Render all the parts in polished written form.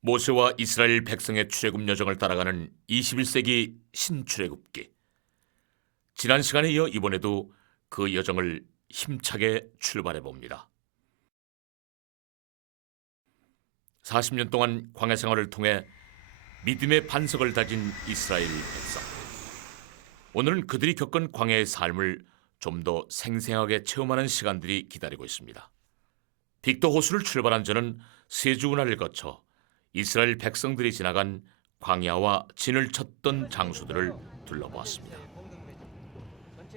모세와 이스라엘 백성의 출애굽 여정을 따라가는 21세기 신출애굽기. 지난 시간에 이어 이번에도 그 여정을 힘차게 출발해 봅니다. 40년 동안 광야 생활을 통해 믿음의 반석을 다진 이스라엘 백성. 오늘은 그들이 겪은 광야의 삶을 좀 더 생생하게 체험하는 시간들이 기다리고 있습니다. 빅터 호수를 출발한 저는 세주 운하를 거쳐 이스라엘 백성들이 지나간 광야와 진을 쳤던 장소들을 둘러보았습니다.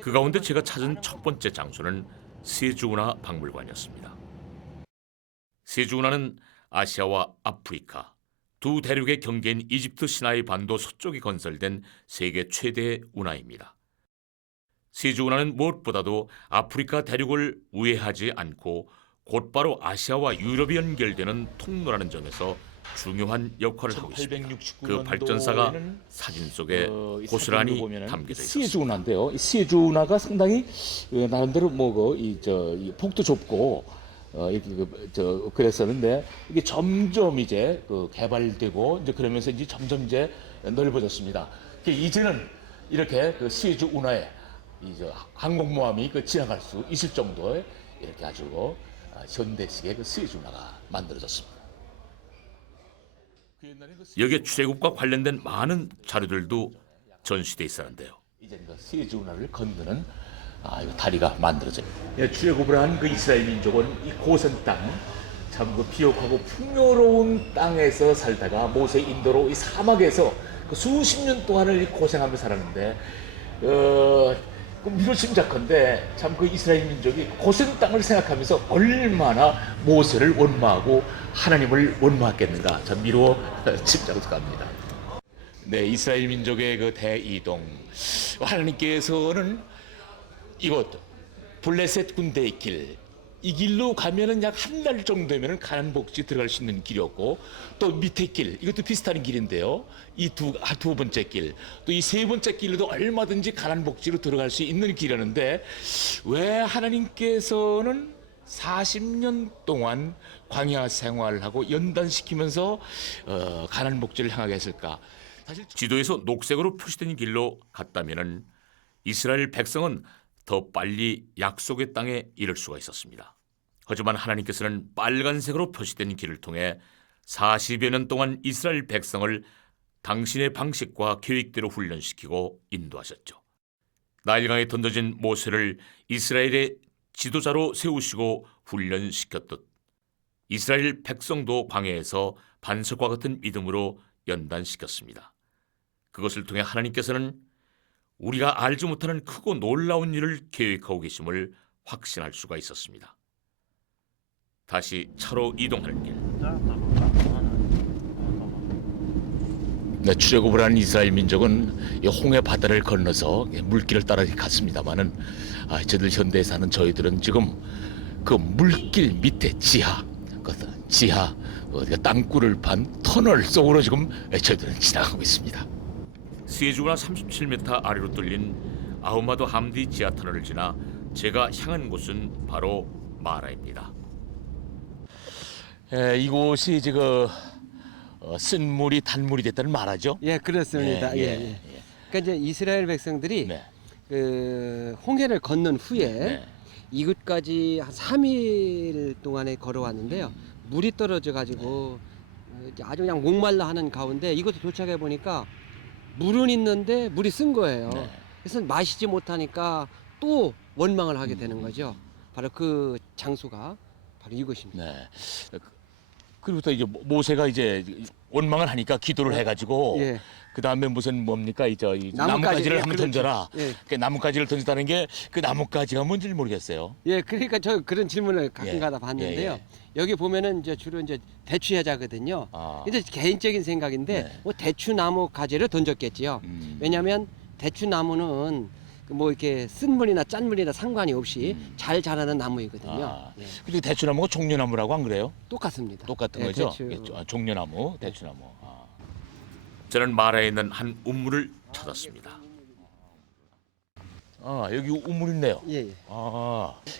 그 가운데 제가 찾은 첫 번째 장소는 세주 운하 박물관이었습니다. 세주 운하는 아시아와 아프리카 두 대륙의 경계인 이집트 시나이 반도 서쪽에 건설된 세계 최대의 운하입니다. 세주 운하는 무엇보다도 아프리카 대륙을 우회하지 않고 곧바로 아시아와 유럽이 연결되는 통로라는 점에서 중요한 역할을 하고 있습니다. 그 발전사가 사진 속에 고스란히 담겨져 있습니다. 시에즈 운하인데요. 이 시에즈 운하가 상당히 나름대로 이 폭도 좁고 그랬었는데 이게 점점 이제 개발되고 이제 그러면서 이제 점점 이제 넓어졌습니다. 이제는 이렇게 그 시에즈 운하에 이제 항공모함이 지나갈 수 있을 정도의 이렇게 아주 현대식의 그 시에즈 운하가 만들어졌습니다. 여기에 출애굽과 관련된 많은 자료들도 전시돼 있었는데요. 이제 그 시에즈 운하를 건너는 이 다리가 만들어져요. 출애굽을 한 그 이스라엘 민족은 이 고센 땅, 참 그 비옥하고 풍요로운 땅에서 살다가 모세 인도로 이 사막에서 그 수십 년 동안을 고생하며 살았는데, 미로 짐작컨대 참 그 이스라엘 민족이 고센 땅을 생각하면서 얼마나 모세를 원망하고 하나님을 원망했겠는가 참 미로 짐작을 합니다. 네, 이스라엘 민족의 그 대이동, 하나님께서는 이곳 블레셋 군대의 길, 이 길로 가면은 약 한 달 정도면은 가나안 복지 들어갈 수 있는 길이었고, 또 밑에 길, 이것도 비슷한 길인데요. 이 두 번째 길, 또 이 세 번째 길로도 얼마든지 가나안 복지로 들어갈 수 있는 길이었는데, 왜 하나님께서는 40년 동안 광야 생활을 하고 연단시키면서 가나안 복지를 향하게 했을까? 사실 지도에서 녹색으로 표시된 길로 갔다면은 이스라엘 백성은 더 빨리 약속의 땅에 이를 수가 있었습니다. 하지만 하나님께서는 빨간색으로 표시된 길을 통해 40여 년 동안 이스라엘 백성을 당신의 방식과 계획대로 훈련시키고 인도하셨죠. 나일강에 던져진 모세를 이스라엘의 지도자로 세우시고 훈련시켰듯 이스라엘 백성도 광야에서 반석과 같은 믿음으로 연단시켰습니다. 그것을 통해 하나님께서는 우리가 알지 못하는 크고 놀라운 일을 계획하고 계심을 확신할 수가 있었습니다. 다시 차로 이동하는 길. 네, 출애굽을 한 이스라엘 민족은 이 홍해 바다를 건너서 물길을 따라 갔습니다만은 저들 현대에 사는 저희들은 지금 그 물길 밑에 지하 땅굴을 판 터널 속으로 지금 저희들은 지나가고 있습니다. 시에주가 37m 아래로 뚫린 아우마도 함디 지하 터널을 지나 제가 향한 곳은 바로 마라입니다. 이곳이 지금 쓴물이 단물이 됐다는 말하죠. 예, 그렇습니다. 예. 그러니까 이제 이스라엘 백성들이 네. 그 홍해를 건넌 후에 네. 이곳까지 한 3일 동안에 걸어왔는데요. 물이 떨어져 가지고 아주 그냥 목말라 하는 가운데 이곳에 도착해 보니까 물은 있는데 물이 쓴 거예요. 네. 그래서 마시지 못하니까 또 원망을 하게 되는 거죠. 바로 그 장소가 바로 이곳입니다. 네. 그리고 또 이제 모세가 이제 원망을 하니까 기도를 해가지고 예. 그 다음에 뭡니까 이 나뭇가지, 나뭇가지를 예, 한번 그렇죠. 던져라. 예. 그 나뭇가지를 던졌다는 게 그 나뭇가지가 뭔지 모르겠어요. 예, 그러니까 저 그런 질문을 예. 가끔가다 봤는데요. 예. 여기 보면은 이제 주로 이제 대추야자거든요. 아. 근데 개인적인 생각인데 네. 뭐 대추나무 가지를 던졌겠지요. 왜냐하면 대추나무는 뭐 이렇게 쓴 물이나 짠 물이나 상관이 없이 잘 자라는 나무이거든요. 아. 예. 근데 대추나무가 종려나무라고 안 그래요? 똑같습니다. 똑같은 예, 거죠? 대추. 종려나무, 대추나무. 저는 마라에 있는 한 우물을 찾았습니다. 여기 우물 있네요. 예, 예.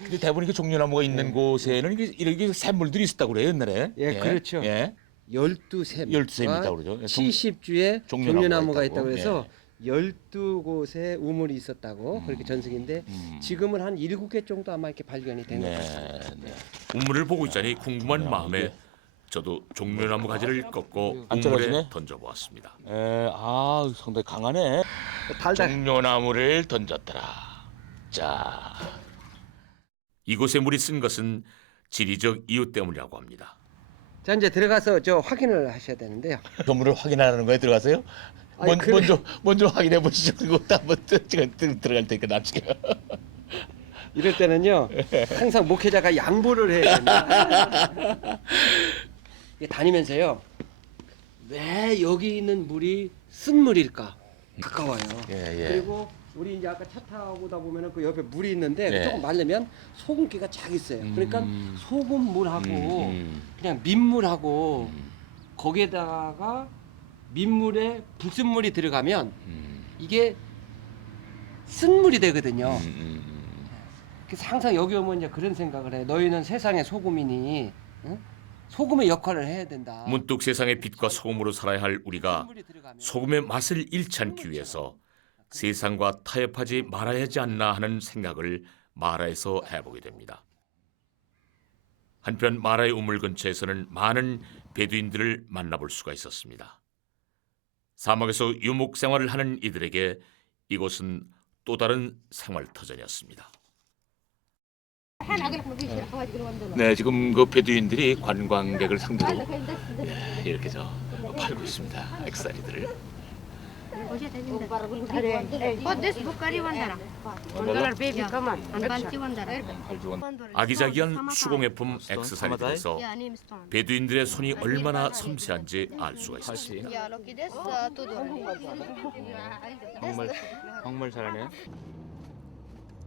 근데 대부분 이게 종려나무가 있는 곳에는 이렇게 샘물들이 있었다고 그래요 옛날에. 예, 그렇죠. 예. 12샘, 12샘이 있다고 그러죠. 70주의 종려나무가 종려나무가 있다고. 있다고 해서 12곳에 우물이 있었다고 그렇게 전승인데 지금은 한 7개 정도 아마 이렇게 발견이 된 것 같습니다. 네. 우물을 보고 있자니 궁금한 마음에 저도 종려나무 가지를 꺾고 안 우물에 떨어지네? 던져보았습니다. 상당히 강하네. 달달. 종려나무를 던졌더라. 자, 이곳에 물이 쓴 것은 지리적 이유 때문이라고 합니다. 자 이제 들어가서 저 확인을 하셔야 되는데요. 건물을 확인하는 거에 들어가세요? 아니, 그래. 먼저 확인해 보시죠. 그리고 또 한번 들어갈 테니까 나중에. 이럴 때는요 항상 목회자가 양보를 해야 됩니다. 이게 다니면서요 왜 여기 있는 물이 쓴 물일까 가까워요. 예. 그리고 우리 이제 아까 차 타고 오다 보면은 그 옆에 물이 있는데 네. 조금 마르면 소금기가 쫙 있어요. 그러니까 소금물하고 음. 그냥 민물하고 거기에다가 민물에 불순물이 들어가면 이게 쓴 물이 되거든요. 그래서 항상 여기 오면 이제 그런 생각을 해. 너희는 세상의 소금이니 응? 소금의 역할을 해야 된다. 문득 세상의 빛과 소금으로 살아야 할 우리가 쓴물이 들어가면 소금의 맛을 잃지 않기 위해서 세상과 타협하지 말아야 하지 않나 하는 생각을 마라에서 해보게 됩니다. 한편 마라의 우물 근처에서는 많은 베두인들을 만나볼 수가 있었습니다. 사막에서 유목 생활을 하는 이들에게 이곳은 또 다른 생활터전이었습니다. 네, 지금 그 베두인들이 관광객을 상대로 이렇게 팔고 있습니다. 액사리들을. 아기자기한 수공예품 액세서리들에서 베두인들의 손이 얼마나 섬세한지 알 수가 있었습니다. 정말 잘하네.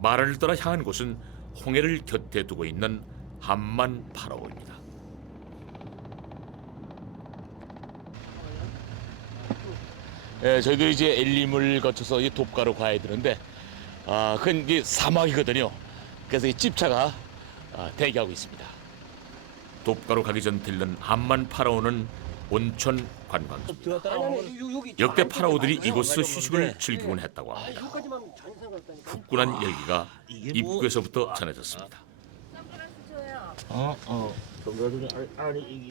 마라를 따라 향한 곳은 홍해를 곁에 두고 있는 함만 파라오입니다. 예, 저희들이 이제 엘림을 거쳐서 이 돕가로 가야 되는데, 그건 이제 사막이거든요. 그래서 이 집차가 대기하고 있습니다. 돕가로 가기 전 들른 함만 파라오는 온천 관광지입니다. 역대 파라오들이 이곳에서 휴식을 즐기곤 했다고 합니다. 후끈한 열기가 입구에서부터 전해졌습니다.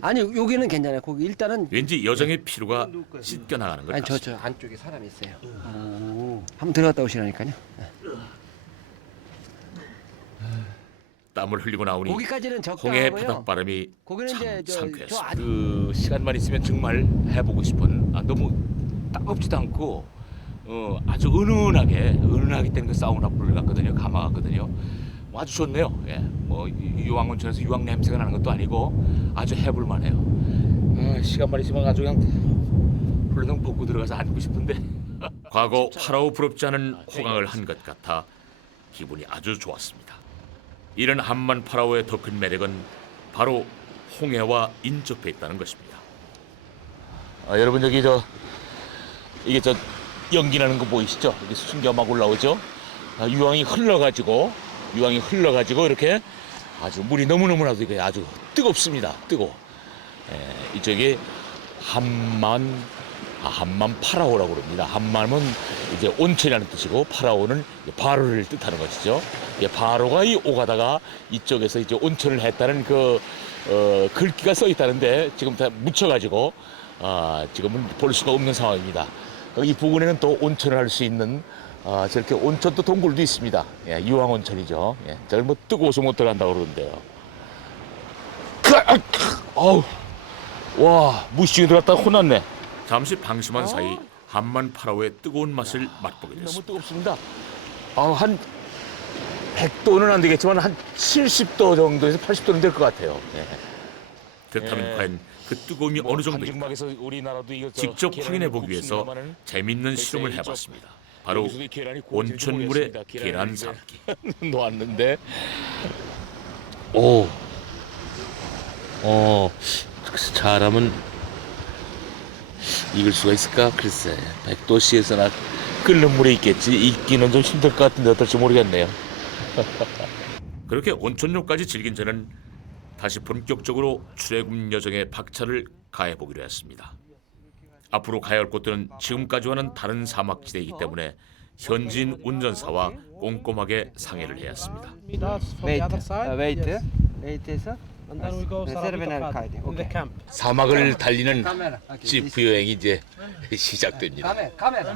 아니 여기는 괜찮아요. 거기 일단은 왠지 여정의 피로가 씻겨나가는 것 아니 같습니다. 저 안쪽에 사람이 있어요. 한번 들어갔다 오시라니까요. 땀을 흘리고 나오니 거기까지는 홍해의 적당하고요. 바닷바람이 거기는 참 이제 저 상쾌했습니다. 아직 그 시간만 있으면 정말 해보고 싶은 너무 따갑지도 않고 아주 은은하기 때문에 그 사우나 불 같거든요. 가마 같거든요. 아주 좋네요. 예, 뭐 유황온천에서 유황 냄새가 나는 것도 아니고 아주 해볼만해요. 시간만 있으면 아주 그냥 훌렁 벗고 들어가서 앉고 싶은데. 과거 파라오 부럽지 않은 호강을 한 것 같아 기분이 아주 좋았습니다. 이런 함만 파라오의 더 큰 매력은 바로 홍해와 인접해 있다는 것입니다. 여러분 여기 이게 연기 나는 거 보이시죠? 이게 순기가 막 올라오죠? 유황이 흘러가지고 이렇게 아주 물이 너무너무나도 이게 아주 뜨겁습니다. 뜨거워. 이쪽이 함만 파라오라고 그럽니다. 함만은 이제 온천이라는 뜻이고 파라오는 바로를 뜻하는 것이죠. 바로가 이 오가다가 이쪽에서 이제 온천을 했다는 그 글귀가 써 있다는데 지금 다 묻혀가지고 지금은 볼 수가 없는 상황입니다. 이 부근에는 또 온천을 할 수 있는 저렇게 온천도 동굴도 있습니다. 유황 온천이죠. 저걸 뭐 뜨거워서 못 들어간다고 그러는데요. 어우, 와, 무시중에 들어갔다가 혼났네. 잠시 방심한 사이 함만 파라오의 뜨거운 맛을 맛보게 너무 됐습니다. 뜨겁습니다. 한 100도는 안 되겠지만 한 70도 정도에서 80도는 될 것 같아요. 그렇다면 과연 그 뜨거움이 어느 정도일까? 한증막에서 우리나라도 이거 직접 계란을 확인해 보기 위해서 굽습니다마는 재밌는 실험을 이쪽 해봤습니다. 바로 여기서도 이 계란이 구워지는지 온천물의 모르겠습니다. 계란 계란을 삶기. 놓았는데 잘하면 익을 수가 있을까? 글쎄 100도씨에서나 끓는 물에 있겠지. 익기는 좀 힘들 것 같은데 어떨지 모르겠네요. 그렇게 온천욕까지 즐긴 저는 다시 본격적으로 출애굽 여정의 박차를 가해 보기로 했습니다. 앞으로 가야 할 곳들은 지금까지와는 다른 사막지대이기 때문에 현지인 운전사와 꼼꼼하게 상의를 해야 했습니다. 웨이트에서 And then we go 세르베나를 가야 돼. in the camp. 사막을 달리는 카메라. 지프 여행이 이제 시작됩니다. 카메라.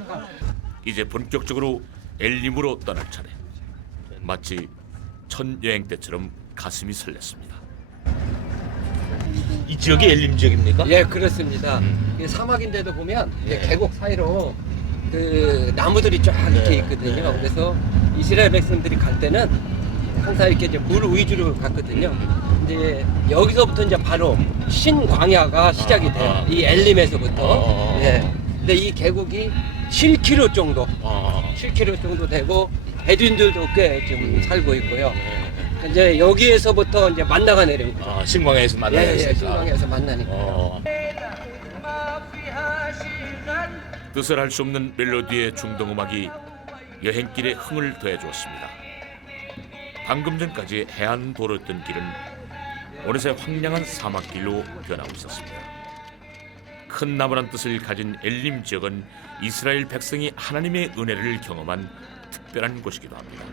이제 본격적으로 엘림으로 떠날 차례. 마치 첫 여행 때처럼 가슴이 설렜습니다. 이 지역이 엘림 지역입니까? 예, 그렇습니다. 이게 사막인데도 보면 이제 계곡 사이로 그 나무들이 쫙 이렇게 있거든요. 그래서 이스라엘 백성들이 갈 때는 항상 이렇게 이제 물 위주로 갔거든요. 이제 여기서부터 이제 바로 신광야가 시작이 돼요. 이 엘림에서부터. 예. 근데 이 계곡이 7km 정도, 7km 정도 되고 베두인들도 꽤 좀 살고 있고요. 이제 여기에서부터 이제 만나가 내립니다. 신광야에서 만나야 예, 신광야에서 만나니까. 뜻을 할 수 없는 멜로디의 중동음악이 여행길에 흥을 더해주었습니다. 방금 전까지 해안 도로였던 길은 어느새 황량한 사막길로 변하고 있었습니다. 큰 나무란 뜻을 가진 엘림 지역은 이스라엘 백성이 하나님의 은혜를 경험한 특별한 곳이기도 합니다.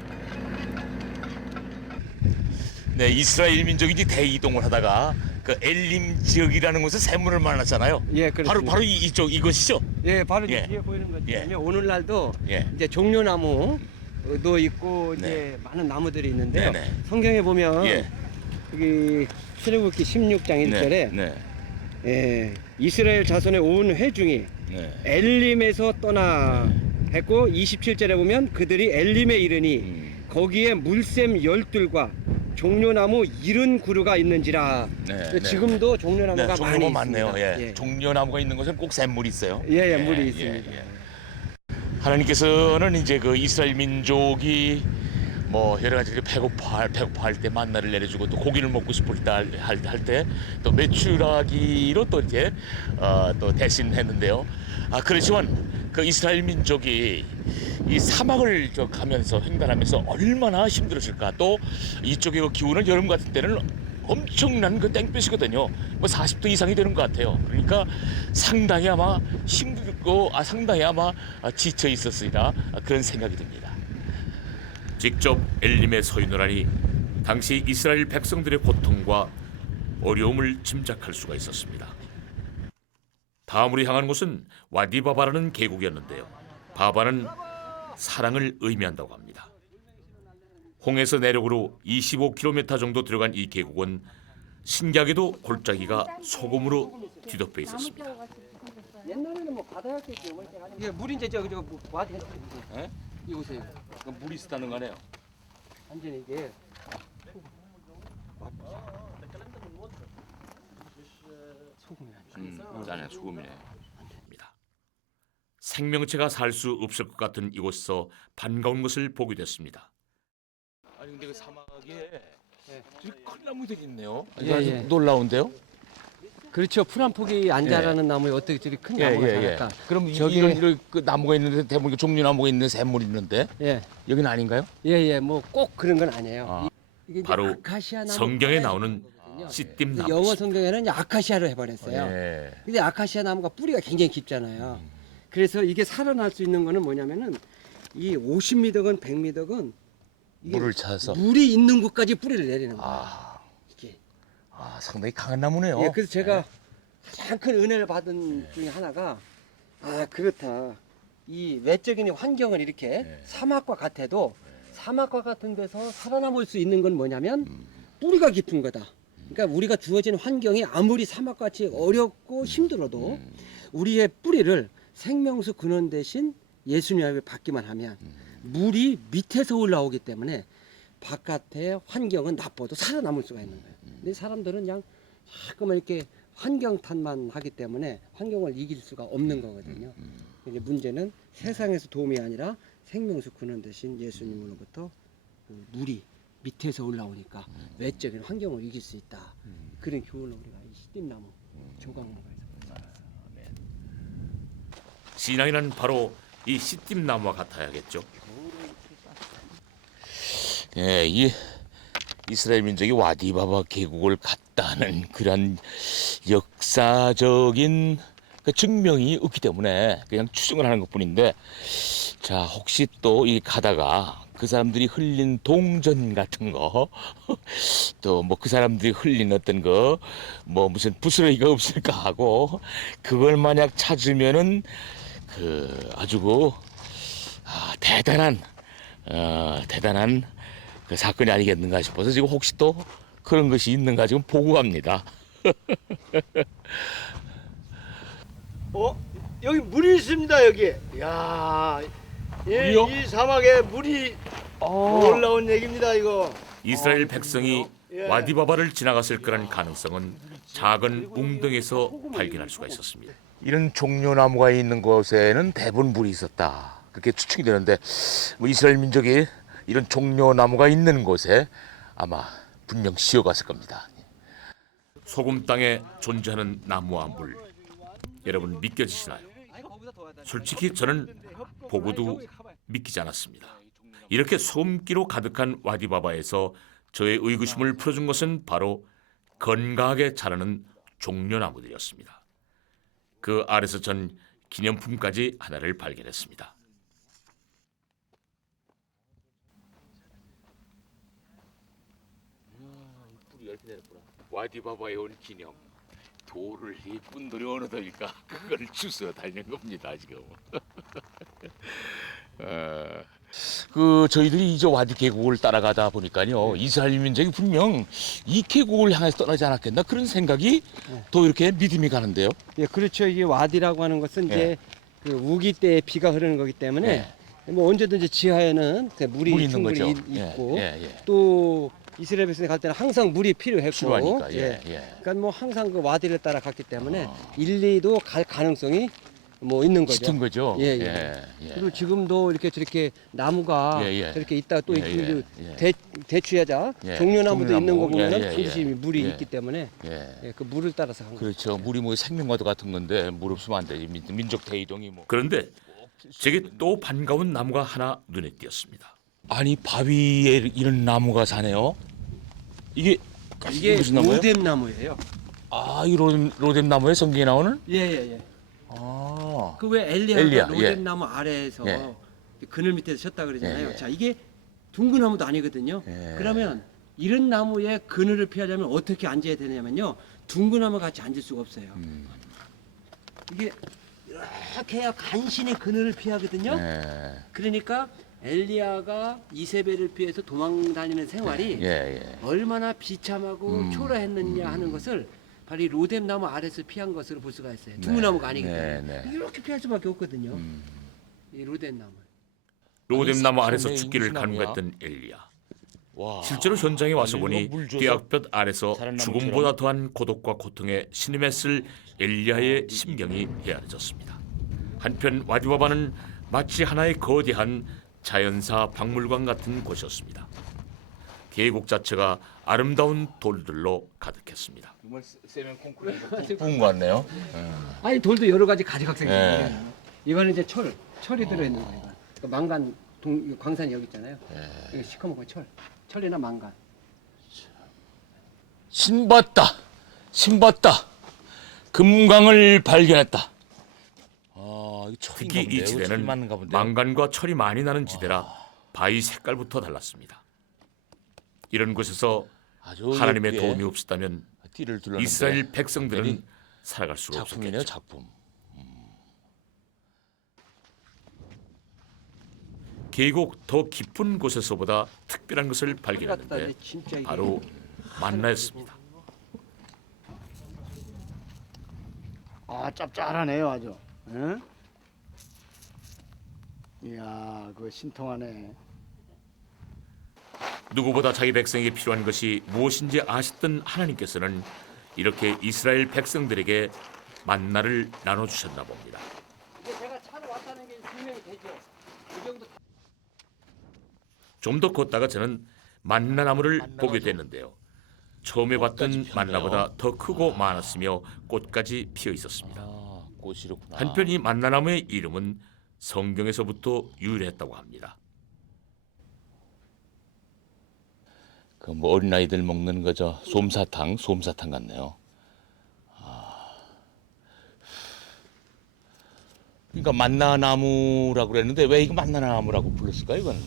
네, 이스라엘 민족이 대이동을 하다가 그 엘림 지역이라는 곳에 샘물을 만났잖아요. 예, 그렇습니다. 바로 이곳이죠. 예, 바로 예. 뒤에 보이는 거죠. 예. 오늘날도 예. 이제 종려나무도 있고 네. 이제 많은 나무들이 있는데요. 네네. 성경에 보면 예. 여기 출애굽기 16장 1절에 네. 예, 이스라엘 자손의 온 회중이 네. 엘림에서 떠나 했고 27절에 보면 그들이 엘림에 이르니 거기에 물샘 열둘과 종려나무 70그루가 있는지라. 네, 지금도 종려나무가 많이 종려나무 많네요. 있습니다. 예. 종려나무가 있는 곳은 꼭 샘물이 있어요. 예, 물이 있습니다. 하나님께서는 이제 그 이스라엘 민족이 뭐 여러 가지 배고파할 때 만나를 내려주고 또 고기를 먹고 싶을 때 할 때 또 메추라기로 또 이렇게 또 대신했는데요. 그렇지만 그 이스라엘 민족이 이 사막을 가면서 횡단하면서 얼마나 힘들었을까. 또 이쪽의 그 기후는 여름 같은 때는 엄청난 그 땡볕이거든요. 뭐 40도 이상이 되는 것 같아요. 그러니까 상당히 아마 힘들고 상당히 아마 지쳐 있었으리라 그런 생각이 듭니다. 직접 엘림에 서 있노라니 당시 이스라엘 백성들의 고통과 어려움을 짐작할 수가 있었습니다. 다음으로 향하는 곳은 와디바바라는 계곡이었는데요. 바바는 사랑을 의미한다고 합니다. 홍에서 내륙으로 25km 정도 들어간 이 계곡은 신기하게도 골짜기가 소금으로 뒤덮여 있었습니다. 옛날에는 뭐 바다였겠죠. 이게 물이 이제 저거 와드 예? 이 보세요. 물이 있다는 거네요. 완전히 이게 소금이야. 안에 소금이네. 생명체가 살 수 없을 것 같은 이곳에서 반가운 것을 보게 됐습니다. 아니 근데 그 사막에 큰 나무들이 있네요. 예, 아주 예. 놀라운데요? 그렇죠. 풀 한 폭이 안 자라는 나무에 어떻게 저리 큰 나무가 자랄까? 그럼 저기- 이런 그 나무가 있는데 대부분 종려나무가 있는 샘물이 있는데 예, 여기는 아닌가요? 예, 뭐 꼭 그런 건 아니에요. 아. 이게 이제 바로 아카시아 나무 성경에 뿌리가 나오는 있는 거거든요. 씨띠 영어 나무. 성경에는 아카시아로 해버렸어요. 예. 근데 아카시아 나무가 뿌리가 굉장히 깊잖아요. 그래서 이게 살아날 수 있는 거는 뭐냐면은 이 50m건 100m건 물을 찾아서. 물이 있는 곳까지 뿌리를 내리는 거예요. 아, 이게. 상당히 강한 나무네요. 예, 그래서 제가 가장 큰 은혜를 받은 중에 하나가 그렇다. 이 외적인 환경을 이렇게 사막과 같아도 사막과 같은 데서 살아남을 수 있는 건 뭐냐면 뿌리가 깊은 거다. 그러니까 우리가 주어진 환경이 아무리 사막같이 어렵고 힘들어도 우리의 뿌리를 생명수 근원 대신 예수님을 받기만 하면 물이 밑에서 올라오기 때문에 바깥의 환경은 나빠도 살아남을 수가 있는 거예요. 근데 사람들은 그냥 자꾸만 이렇게 환경 탓만 하기 때문에 환경을 이길 수가 없는 거거든요. 이제 문제는 세상에서 도움이 아니라 생명수 근원 대신 예수님으로부터 그 물이 밑에서 올라오니까 외적인 환경을 이길 수 있다. 그런 교훈을 우리가 이 씨띠나무 조각목에서 신앙이란 바로 이 씨띠나무와 같아야겠죠. 예, 이 이스라엘 민족이 와디바바 계곡을 갔다는 그런 역사적인 그 증명이 없기 때문에 그냥 추정을 하는 것뿐인데, 자, 혹시 또 이 가다가 그 사람들이 흘린 동전 같은 거, 또 뭐 그 사람들이 흘린 어떤 거, 뭐 무슨 부스러기가 없을까 하고 그걸 만약 찾으면은 그 아주 대단한 그 사건이 아니겠는가 싶어서 지금 혹시 또 그런 것이 있는가 지금 보고 갑니다. 여기 물이 있습니다. 여기. 야, 물이요? 이 사막에 물이 올라온 얘기입니다. 이거. 이스라엘 백성이 예. 와디바바를 지나갔을 거란 가능성은 작은 웅덩이에서 발견할 수가 있었습니다. 이런 종려나무가 있는 곳에는 대부분 물이 있었다, 그렇게 추측이 되는데, 뭐 이스라엘 민족이 이런 종려나무가 있는 곳에 아마 분명 쉬어갔을 겁니다. 소금 땅에 존재하는 나무와 물, 여러분 믿겨지시나요? 솔직히 저는 보고도 믿기지 않았습니다. 이렇게 소금기로 가득한 와디바바에서 저의 의구심을 풀어준 것은 바로 건강하게 자라는 종려나무들이었습니다. 그 아래서 전 기념품까지 하나를 발견했습니다. 와디바바에 온 기념, 돌을 이쁜 돌이 어느 돌일까, 그걸 주워 달린 겁니다 지금. 그 저희들이 이제 와디 계곡을 따라가다 보니까요, 이스라엘 민족이 분명 이 계곡을 향해서 떠나지 않았겠나 그런 생각이 더 이렇게 믿음이 가는데요. 예, 그렇죠. 이게 와디라고 하는 것은 이제 그 우기 때 비가 흐르는 거기 때문에 뭐 언제든지 지하에는 그 물이 물이 있는 충분히 거죠. 있고 예. 또 이스라엘 백성이 갈 때는 항상 물이 필요했고, 필요하니까. 예. 예. 그러니까 뭐 항상 그 와디를 따라 갔기 때문에 일리도 갈 가능성이 뭐 있는 거죠. 짙은 거죠. 예. 그리고 지금도 이렇게 저렇게 나무가 예. 저렇게 있다 또 예. 대추야자 예. 종려나무도 종려나무. 있는 거 보면은 예. 반드시 물이 예. 있기 때문에 예. 그 물을 따라서 간 거죠. 그렇죠. 물이 뭐 생명과도 같은 건데 물 없으면 안 되지. 민족 대이동이 뭐. 그런데 제게 또 반가운 나무가 하나 눈에 띄었습니다. 아니 바위에 이런 나무가 사네요. 이게 무슨 나무예요? 로뎀나무예요. 아, 이 로뎀 나무에 성경에 나오는? 예. 아, 그 왜 엘리야가 엘리야, 로뎀나무 아래에서 예. 그늘 밑에서 쉬었다 그러잖아요. 예. 자, 이게 둥근 나무도 아니거든요. 예. 그러면 이런 나무에 그늘을 피하려면 어떻게 앉아야 되냐면요. 둥근 나무 같이 앉을 수가 없어요. 이게 이렇게 해야 간신히 그늘을 피하거든요. 예. 그러니까 엘리야가 이세벨을 피해서 도망다니는 생활이 예. 얼마나 비참하고 초라했느냐 하는 것을 바로 이 로뎀나무 아래서 피한 것으로 볼 수가 있어요. 둥근나무가 아니거든요. 네. 이렇게 피할 수밖에 없거든요. 이 로뎀나무. 로뎀나무 아니, 아래서 삼천에 죽기를 무슨 나무야? 간구했던 엘리야. 와. 실제로 현장에 와서 아니, 보니 이거 물 줘서 떼약볕 아래서 자란 죽음보다 더한 고독과 고통에 신음했을 엘리야의 심경이 헤아려졌습니다. 한편 와디바바는 마치 하나의 거대한 자연사 박물관 같은 곳이었습니다. 계곡 자체가 아름다운 돌들로 가득했습니다. 정말 세면 콘크리트 부은 것 같네요. 아니 돌도 여러 가지 가지각색이 예. 있어요. 이거는 이제 철이 들어있는 거예요. 그 망간 광산이 여기 있잖아요. 이거 시커먼 거 철이나 망간. 신봤다. 금강을 발견했다. 아, 이거 특히 이 지대는 망간과 철이 많이 나는 지대라 바위 색깔부터 달랐습니다. 이런 곳에서 하나님의 도움이 없었다면 띠를 둘렀는데 이스라엘 백성들은 살아갈 수가 작품이네요, 없었겠죠. 작품. 계곡 더 깊은 곳에서보다 특별한 것을 발견했는데 진짜 이게 바로 만나였습니다. 아, 짭짤하네요, 아주. 응? 이야, 그거 신통하네. 누구보다 자기 백성에게 필요한 것이 무엇인지 아셨던 하나님께서는 이렇게 이스라엘 백성들에게 만나를 나눠주셨나 봅니다. 이게 제가 차로 왔다는 게 분명히 되죠. 이 정도 좀 더 걷다가 저는 만나나무를 보게 됐는데요. 처음에 봤던 만나보다 더 크고 많았으며 꽃까지 피어 있었습니다. 아, 꽃이 이렇구나. 한편 이 만나나무의 이름은 성경에서부터 유래했다고 합니다. 그 뭐 어린아이들 먹는 거죠. 솜사탕 같네요. 그러니까 만나나무라고 그랬는데 왜 이거 만나나무라고 불렀을까 이건?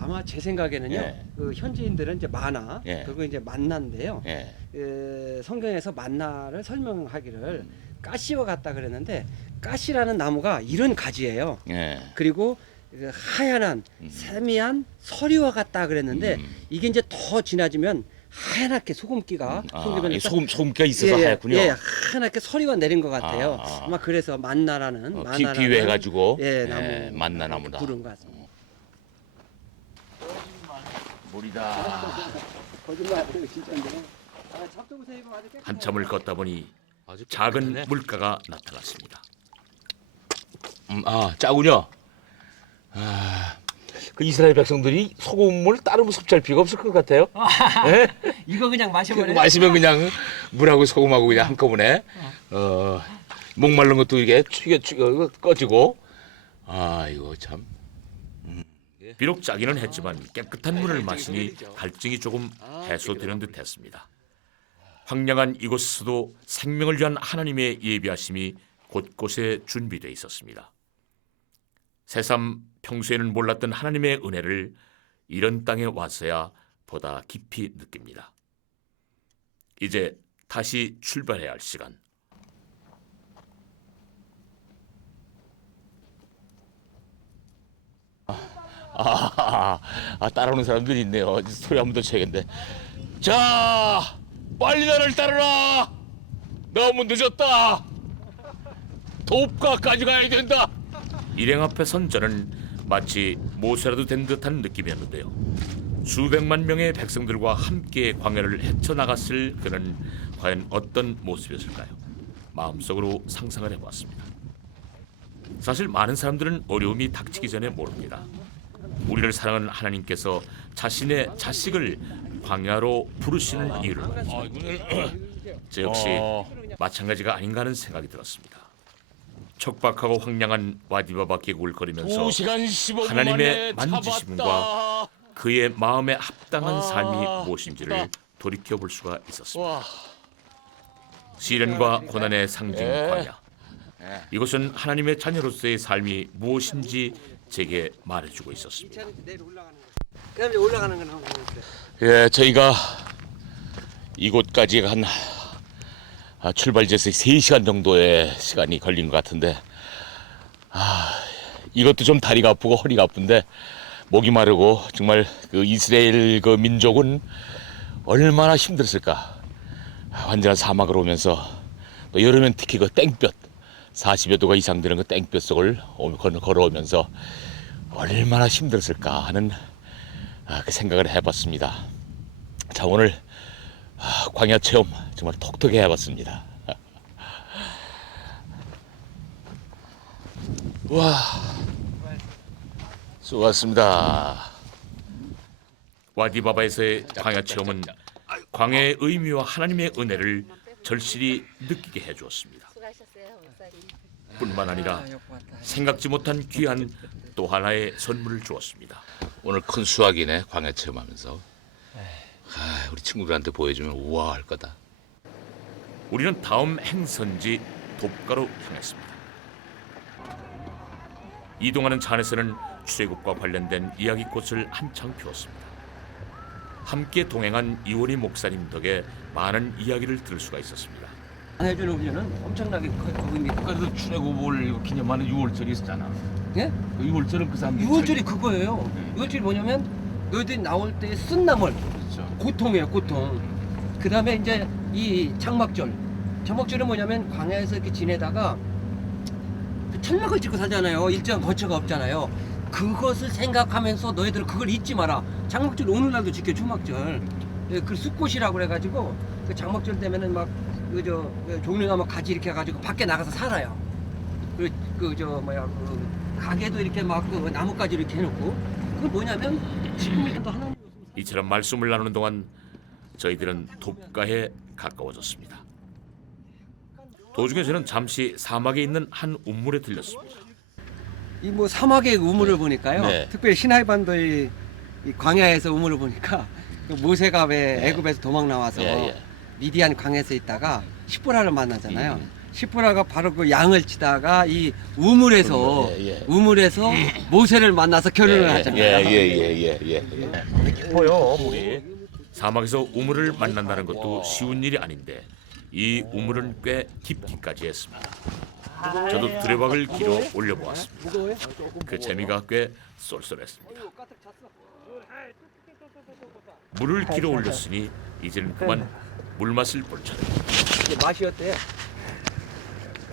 아마 제 생각에는요. 예. 그 현지인들은 이제 만나, 예. 그리고 이제 만나인데요. 예. 성경에서 만나를 설명하기를 가시와 같다 그랬는데 가시라는 나무가 이런 가지예요. 예. 그리고 그 하얀한 세미한 서리와 같다 그랬는데 이게 이제 더 지나지면 하얗게 소금기가 이 소금기가 있어서 하얗군요. 예, 하얗게 서리가 내린 것 같아요. 아. 아마 그래서 만나라는 비유해가지고 예, 나무 만나나무다. 부른 것 같습니다. 물이다. 거짓말이에요, 진짜인데. 잡도 보세요, 이거 아주 깨끗해요. 한참을 걷다 보니 작은 물가가 나타났습니다. 짜군요. 그 이스라엘 백성들이 소금물 따로 섭취할 필요가 없을 것 같아요. 예? 이거 그냥 마셔버려요. 마시면 그냥 물하고 소금하고 그냥 한꺼번에 목마른 것도 이게 꺼지고. 이거 참. 비록 짜기는 했지만 깨끗한 물을 마시니 갈증이 조금 해소되는 듯했습니다. 황량한 이곳에서도 생명을 위한 하나님의 예비하심이 곳곳에 준비되어 있었습니다. 새삼 평소에는 몰랐던 하나님의 은혜를 이런 땅에 와서야 보다 깊이 느낍니다. 이제 다시 출발해야 할 시간. 따라오는 사람들이 있네요. 소리 한 번 더 쳐야겠네. 자, 빨리 나를 따르라. 너무 늦었다. 돕가까지 가야 된다. 일행 앞에 선 저는 마치 모세라도 된 듯한 느낌이었는데요. 수백만 명의 백성들과 함께 광야를 헤쳐나갔을 그는 과연 어떤 모습이었을까요? 마음속으로 상상을 해보았습니다. 사실 많은 사람들은 어려움이 닥치기 전에 모릅니다. 우리를 사랑하는 하나님께서 자신의 자식을 광야로 부르시는 이유를 말입니다. 저 역시 마찬가지가 아닌가 하는 생각이 들었습니다. 척박하고 황량한 와디바바 계곡을 걸으면서 2시간 15분 하나님의 만에 만지심과 잡았다. 그의 마음에 합당한 삶이 무엇인지를 돌이켜볼 수가 있었습니다. 와, 시련과 고난의 상징 예. 광야. 이것은 하나님의 자녀로서의 삶이 무엇인지 제게 말해주고 있었습니다. 내일 올라가는 거. 그다음에 올라가는 건 한번 보여주세요. 예, 저희가 이곳까지 한 출발지에서 3시간 정도의 시간이 걸린 것 같은데 이것도 좀 다리가 아프고 허리가 아픈데 목이 마르고 정말 그 이스라엘 그 민족은 얼마나 힘들었을까. 완전한 사막을 오면서 또 여름엔 특히 그 땡볕 40여 도가 이상 되는 그 땡볕 속을 걸어오면서 얼마나 힘들었을까 하는 그 생각을 해봤습니다. 자, 오늘 광야 체험 정말 톡톡히 해봤습니다. 와, 수고하셨습니다. 와디바바에서의 광야 체험은 광야의 의미와 하나님의 은혜를 절실히 느끼게 해주었습니다. 수고하셨어요, 목사님. 뿐만 아니라 생각지 못한 귀한 또 하나의 선물을 주었습니다. 오늘 큰 수확이네. 광야 체험하면서 우리 친구들한테 보여주면 우와 할 거다. 우리는 다음 행선지 돕가로 향했습니다. 이동하는 차 안에서는 출애굽과 관련된 이야기꽃을 한창 피웠습니다. 함께 동행한 이원희 목사님 덕에 많은 이야기를 들을 수가 있었습니다. 해주는 우리는 엄청나게 거깁니다. 그래도 출애굽을 기념하는 6월절이 있었잖아. 예? 그 6월절은 그 사람들이 6월절이 그거예요. 6월절이 뭐냐면 너희들이 나올 때 쓴 나물 그렇죠. 고통이에요, 고통. 그 다음에 이제 이 장막절. 장막절은 뭐냐면 광야에서 이렇게 지내다가 그 천막을 짓고 살잖아요. 일정한 거처가 없잖아요. 그것을 생각하면서 너희들 그걸 잊지 마라. 장막절 오늘날도 지켜 주막절. 예, 그 숫꽃이라고 그래가지고 그 장막절 되면은 막 그저 종려나무 가지 이렇게 해가지고 밖에 나가서 살아요. 그 가게도 이렇게 막 그 나뭇가지 이렇게 해놓고 그건 뭐냐면 지금도 하나님. 이처럼 말씀을 나누는 동안 저희들은 돕가에 가까워졌습니다. 도중에 저는 잠시 사막에 있는 한 우물에 들렸습니다. 이 뭐 사막의 우물을 보니까요. 네. 특별히 시나이 반도의 이 광야에서 우물을 보니까 그 모세가 왜 네. 애굽에서 도망 나와서 예. 미디안 광에서 있다가 시보라를 만나잖아요. 음. 시보라가 바로 그 양을 치다가 이 우물에서 예. 우물에서 모세를 만나서 결혼을 하잖아요. 예. 깊어요 물이. 사막에서 우물을 만난다는 것도 쉬운 일이 아닌데 이 우물은 꽤 깊기까지 했습니다. 저도 두레박을 길어 올려보았습니다. 그 재미가 꽤 쏠쏠했습니다. 물을 길어 올렸으니 이제는 그만 물맛을 볼 차례. 이게 맛이 어때요?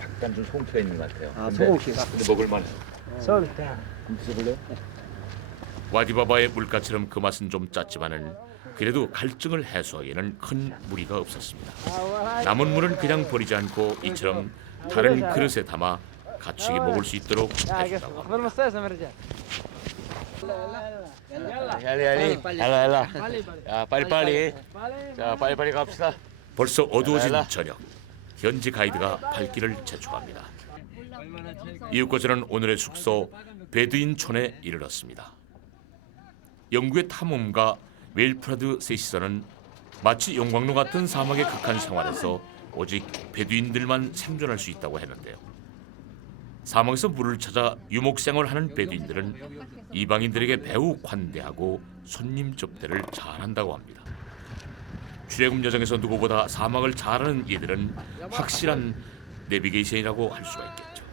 약간 좀 송기가 있는 것 같아요. 아, 소금기가. 근데 먹을만해. 드셔볼래요? 와디바바의 물가처럼 그 맛은 좀 짰지만은 그래도 갈증을 해소하기에는 큰 무리가 없었습니다. 남은 물은 그냥 버리지 않고 이처럼 다른 그릇에 담아 가축이 먹을 수 있도록 해준다고 합니다. 얄라. 야 빨리빨리. 자 빨리빨리 갑시다. 벌써 어두워진 저녁, 현지 가이드가 발길을 재촉합니다. 이웃과 저는 오늘의 숙소 베두인촌에 이르렀습니다. 영국의 탐험가 웰프라드 세시선은 마치 용광로 같은 사막의 극한 생활에서 오직 베두인들만 생존할 수 있다고 했는데요. 사막에서 물을 찾아 유목생활을 하는 베두인들은 이방인들에게 매우 관대하고 손님 접대를 잘한다고 합니다. 출애굽 여정에서 누구보다 사막을 잘 아는 이들은 확실한 내비게이션이라고 할 수가 있겠죠.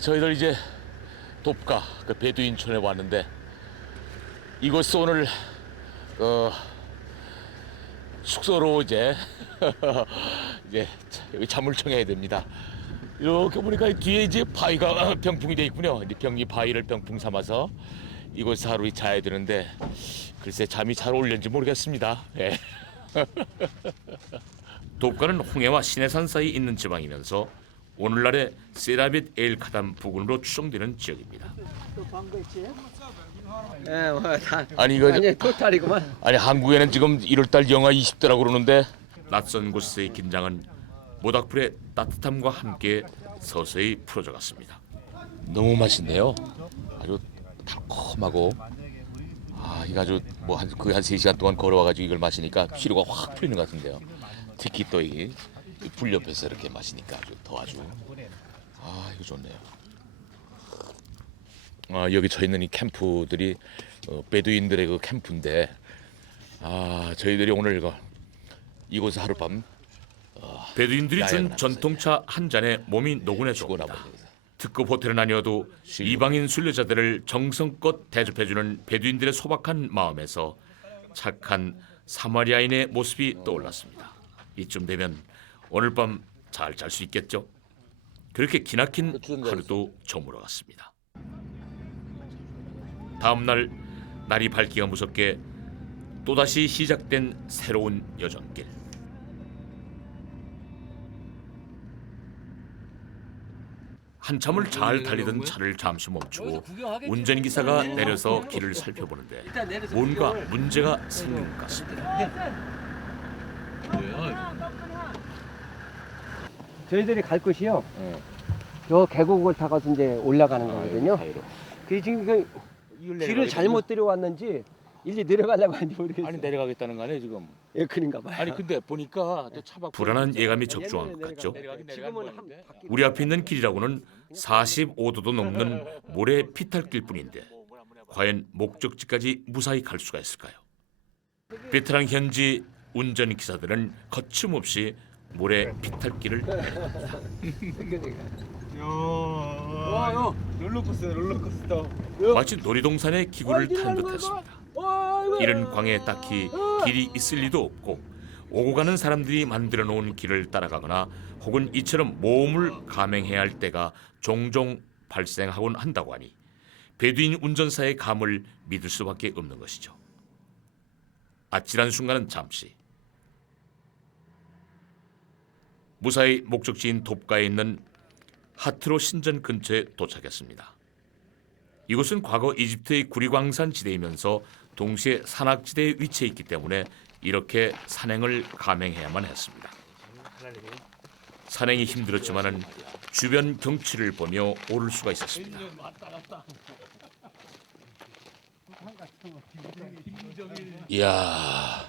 저희들 이제 돕가 그 베두인촌에 왔는데 이곳 오늘 숙소로 이제 여기 잠을 청해야 됩니다. 이렇게 보니까 뒤에 이제 바위가 병풍이 돼 있군요. 이제 이 바위를 병풍 삼아서 이곳에서 하루 자야 되는데 글쎄 잠이 잘 올는지 모르겠습니다. 예. 돕가는 홍해와 시내산 사이에 있는 지방이면서 오늘날의 세라빗 엘 카담 부근으로 추정되는 지역입니다. 아니 이거 아니 토탈이구만. 아니 한국에는 지금 1월달 영하 20도라고 그러는데 낯선 곳에서의 긴장은 모닥불의 따뜻함과 함께 서서히 풀어져 갔습니다. 너무 맛있네요. 아주 달콤하고 이거 아주 한 3시간 동안 걸어와가지고 이걸 마시니까 피로가 확 풀리는 것 같은데요. 특히 또 이 불 옆에서 이렇게 마시니까 아주 이거 좋네요. 여기 저 있는 이 캠프들이 베두인들의 그 캠프인데 저희들이 오늘 이곳에 하룻밤 베두인들이 준 야영을 전통차 한 잔에 몸이 노곤해 죽어나 줍니다. 버려서 특급 호텔은 아니어도 이방인 순례자들을 정성껏 대접해주는 베두인들의 소박한 마음에서 착한 사마리아인의 모습이 떠올랐습니다. 이쯤 되면 오늘 밤 잘 잘 수 있겠죠? 그렇게 기나긴 하루도 저물어 갔습니다. 다음 날 날이 밝기가 무섭게 또다시 시작된 새로운 여정길. 한참을 잘 달리던 차를 잠시 멈추고 운전기사가 내려서 길을 살펴보는데 뭔가 문제가 생긴 것 같습니다. 저희들이 갈 곳이요. 저 계곡을 타고서 이제 올라가는 거거든요. 그 지금 길을 잘못 들여왔는지 일리 내려가려고 하는지 모르겠어요. 아니 내려가겠다는 거 아니에요 지금? 그런가 봐요. 아니 근데 보니까 또 차박 불안한 예감이 적중한 것 같죠. 지금은 우리 앞에 있는 길이라고는 45도도 넘는 모래 피탈길 뿐인데 과연 목적지까지 무사히 갈 수가 있을까요? 베테랑 현지 운전기사들은 거침없이 모래 피탈길을 롤러코스터. 마치 놀이동산의 기구를 타는 듯했습니다. 이런 광에 딱히 길이 있을 리도 없고 오고 가는 사람들이 만들어 놓은 길을 따라가거나 혹은 이처럼 모험을 감행해야 할 때가 종종 발생하곤 한다고 하니 베두인 운전사의 감을 믿을 수밖에 없는 것이죠. 아찔한 순간은 잠시 무사히 목적지인 돕가에 있는 하트로 신전 근처에 도착했습니다. 이곳은 과거 이집트의 구리광산 지대이면서 동시에 산악지대에 위치해 있기 때문에 이렇게 산행을 감행해야만 했습니다. 산행이 힘들었지만은 주변 경치를 보며 오를 수가 있었습니다. 이야,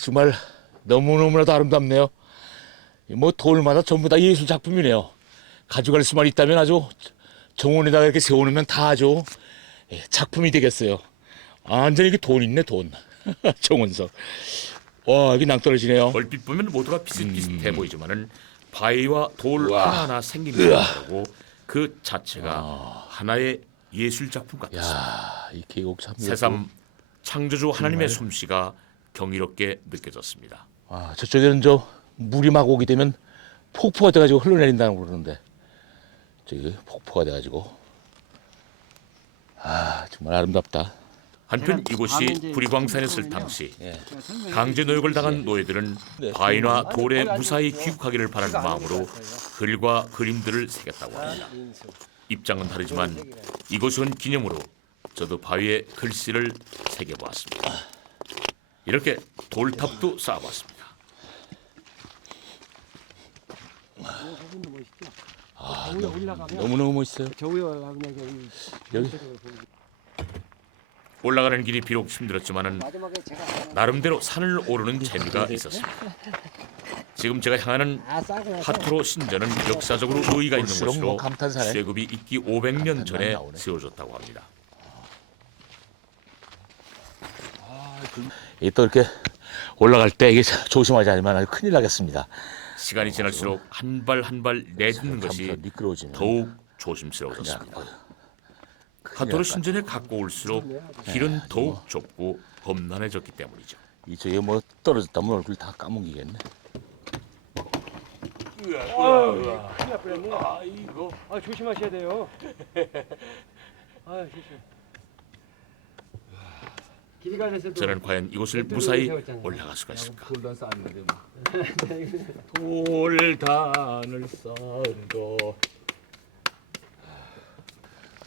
정말 너무너무나도 아름답네요. 뭐 돌마다 전부 다 예술 작품이네요. 가져갈 수만 있다면 아주 정원에다가 이렇게 세워놓으면 다 아주 작품이 되겠어요. 완전히 이게 돈 있네, 돈. 정원석. 와, 여기 낭떠러지네요. 얼핏 보면 모두가 비슷비슷해 보이지만은 바위와 돌 우와. 하나하나 생긴 게 다르고 그 자체가 하나의 예술 작품 같았습니다. 야, 이 계곡 참. 새삼 창조주 하나님의 솜씨가 경이롭게 느껴졌습니다. 저쪽에는 물이 막 오게 되면 폭포가 돼가지고 흘러내린다고 그러는데 저기 폭포가 돼가지고 정말 아름답다. 한편 제가 이곳이 밤에 이제 불이광산이었을 보면요. 당시 예. 강제 노역을 당한 노예들은 바위나 돌에 무사히 귀국하기를 바라는 마음으로 글과 그림들을 새겼다고 합니다. 입장은 다르지만 이곳은 기념으로 저도 바위에 글씨를 새겨보았습니다. 이렇게 돌탑도 쌓아봤습니다. 위에 올라가면 너무너무 멋있어요. 저 위에 올라가면 여기 올라가는 길이 비록 힘들었지만은 마지막에 제가 나름대로 산을 오르는 재미가 있었습니다. 지금 제가 향하는 하트로 신전은 역사적으로 의의가 있는 볼수록 곳으로 뭐 감탄사네. 쇠굽이 있기 500년 전에 나오네. 세워졌다고 합니다. 또 이렇게 올라갈 때 이게 조심하지 않으면 아주 큰일 나겠습니다. 시간이 지날수록 한 발 한 발 내딛는 것이 잘못하면 미끄러워지면 더욱 조심스러워졌습니다. 하토르 신전에 가까울수록 길은 더욱 좁고 험난해졌기 때문이죠. 저게 뭐 떨어졌다면 얼굴 다 까먹이겠네. 큰일 날 뻔했네. 조심하셔야 돼요. 조심. 길 가면서도 저는 과연 이곳을 무사히 올라갈 수가 있을까? 돌단 쌓았는데 돌단을 쌓은도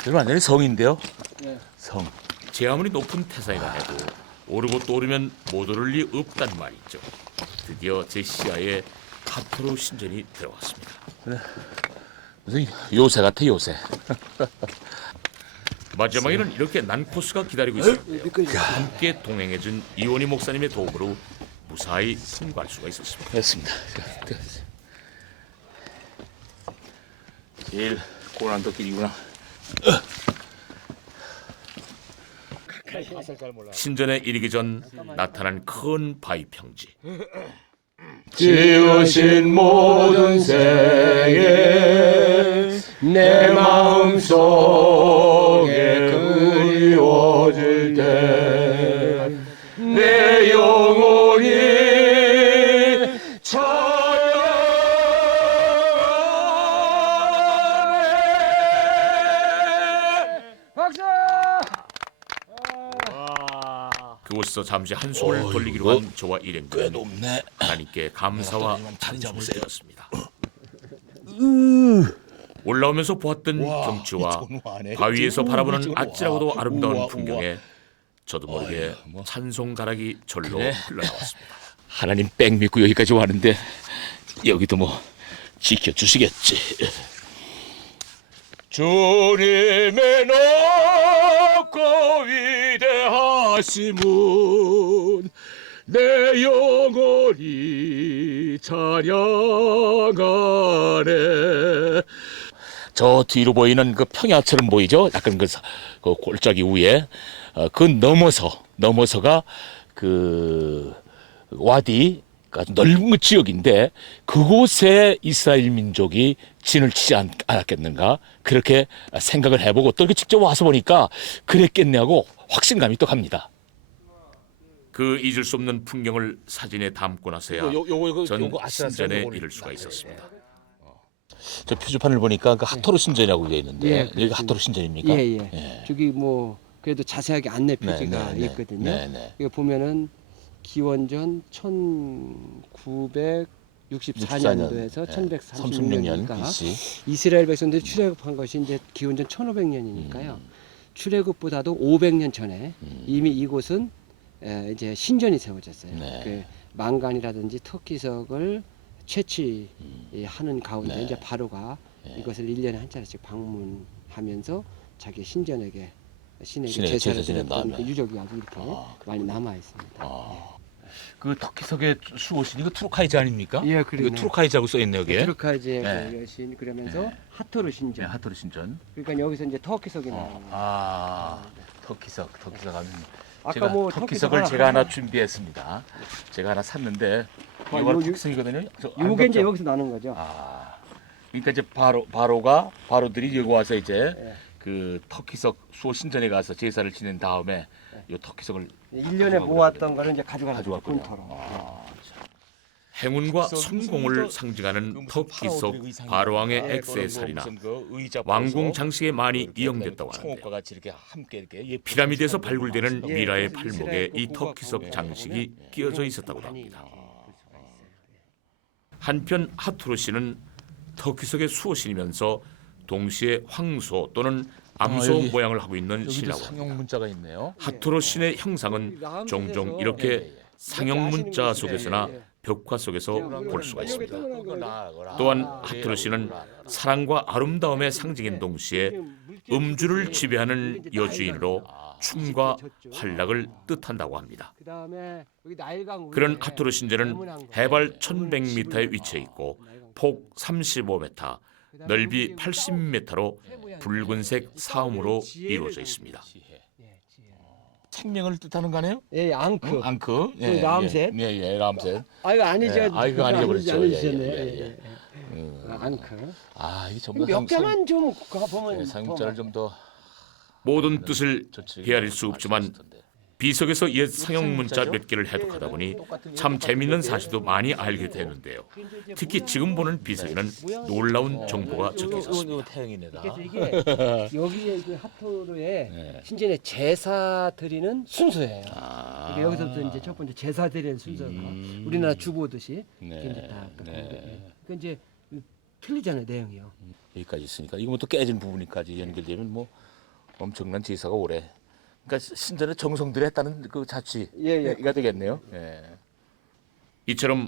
이건 완전히 성인데요. 네. 성. 제 아무리 높은 태산이라 해도 오르고 또 오르면 못 오를 리 없단 말이죠. 드디어 제 시야에 하토르 신전이 들어왔습니다. 무슨 요새 같아, 요새. 마지막에는 이렇게 난 코스가 기다리고 있었는데요. 함께 동행해준 이원희 목사님의 도움으로 무사히 통과할 수가 있었습니다. 됐습니다. 제일 고난도 길이구나. 신전에 이르기 전 나타난 큰 바위 평지. 지으신 모든 생에 내 마음속에 그리워질 때 내 영혼이 찬양하네. 박수! 그곳에서 잠시 한숨을 돌리기로 한 저와 일행들은 높네. 하나님께 감사와 찬송을 드렸습니다. 올라오면서 보았던 경치와 바위에서 바라보는 아찔하고도 아름다운 풍경에 저도 모르게 찬송 가락이 절로 흘러나왔습니다. 하나님 백 믿고 여기까지 왔는데 여기도 뭐 지켜주시겠지. 주님의 높고 위대하심은 내 영혼이 찬양하네. 저 뒤로 보이는 그 평야처럼 보이죠? 약간 그 골짜기 위에 그 넘어서가 그 와디 아주 넓은 그 지역인데 그곳에 이스라엘 민족이 진을 치지 않았겠는가 그렇게 생각을 해보고 또 이렇게 직접 와서 보니까 그랬겠네 하고 확신감이 또 갑니다. 그 잊을 수 없는 풍경을 사진에 담고 나서야 전 신전에 이를 수가 있었습니다. 저 표지판을 보니까 그 하토르 신전이라고 되어 있는데 예, 여기 하토르 신전입니까? 예. 저기 뭐 그래도 자세하게 안내 표지가 있거든요. 이거 보면은 기원전 1964년도에서 1136년이니까 BC. 이스라엘 백성들이 출애굽한 것이 이제 기원전 1500년이니까요. 출애굽보다도 500년 전에 이미 이곳은 이제 신전이 세워졌어요. 네. 그 망간이라든지 터키석을 채취하는 가운데 이제 바로가 이것을 1년에 한 차례씩 방문하면서 자기 신전에게 시내에 시내에 제사를 제사 지낸 드렸던 다음에. 그 유적이 아직 이렇게 아, 많이 남아 있습니다. 그 터키석의 수호신 이거 투르카이즈 아닙니까? 예, 이거 그러네. 투르카이즈라고 써 있네요, 여기에. 투르카이즈의 네. 그 여신 그러면서 네. 하토르 신전. 네, 하토르 신전. 그러니까 여기서 이제 터키석이 나와요. 터키석 하면 아까 제가 뭐 터키석을 터키석 제가 하나 준비했습니다. 제가 하나 샀는데 아, 이거 요- 터키석이거든요. 요게 이제 여기서 나는 거죠. 그러니까 이제 바로들이 여기 와서 이제 예. 그 터키석 수호 신전에 가서 제사를 지낸 다음에 이 터키석을 1년에 가져가고 모았던 거를 이제 가져가는 가져왔군요. 본토로. 행운과 터키석 성공을 무슨 상징하는 무슨 터키석 파라오들의 의상이나 바로왕의 그런 거 액세서리나 무슨 그 의자 왕궁 보소, 장식에 많이 이렇게 이용됐다고 총옥과 하는데요. 같이 이렇게 함께 이렇게 예쁜 피라미드에서 사람들이 발굴되는 많습니다. 예, 미라의 그래서 팔목에 이스라엘 이 그 터키석 고고학에 장식이 보면 끼어져 이런 있었다고 많이 합니다. 이렇게 볼 수가 있어요. 한편 하투르 씨는 터키석의 수호신이면서 동시에 황소 또는 암소 여기- 모양을 하고 있는 여기도 신이라고 합니다. 상용 문자가 있네요. 하투르 신의 형상은 종종 이렇게 상형 문자 속에서나 벽화 속에서 볼 수가 있습니다. 또한 하투르 씨는 사랑과 아름다움의 상징인 동시에 음주를 지배하는 여주인으로 춤과 활락을 뜻한다고 합니다. 그다음에 여기 나일강 그런 위에 하투르 신전은 네모난 거, 해발 네모난 1100m에 집을 위치해 있고 나일강 폭 35m, 그다음에 넓이 여기 80m로 붉은색 사음으로 이루어져 있습니다. 예, 지혜. 생명을 뜻하는 거네요? 예, 앙크. 앙크. 그 람셋. 예, 람셋. 아 이거 아니죠. 예, 아, 이거 그거 아니죠, 그렇죠. 아니셨네. 예. 앙크. 이게 전부 몇 개만 좀 가보면 상용자를 좀 더 모든 뜻을 좋지. 헤아릴 수 없지만 비석에서 옛 상형 문자 몇 개를 해독하다 보니 참 재밌는 사실도 많이 알게 되는데요. 특히 지금 보는 비석에는 놀라운 정보가 적혀 있었습니다. 태양이네다. 그래서 이게 여기에 그 하토르의 신전에 제사 드리는 순서예요. 이게 여기서부터 이제 첫 번째 제사 드리는 순서가 우리나라 주보듯이 이렇게 이제 다 그 이제 틀리잖아요 내용이요. 여기까지 있으니까 이거 또 깨진 부분까지 연결되면 뭐 엄청난 제사가 오래. 그러니까 신전에 정성들이 했다는 그 자취가 되겠네요. 예. 이처럼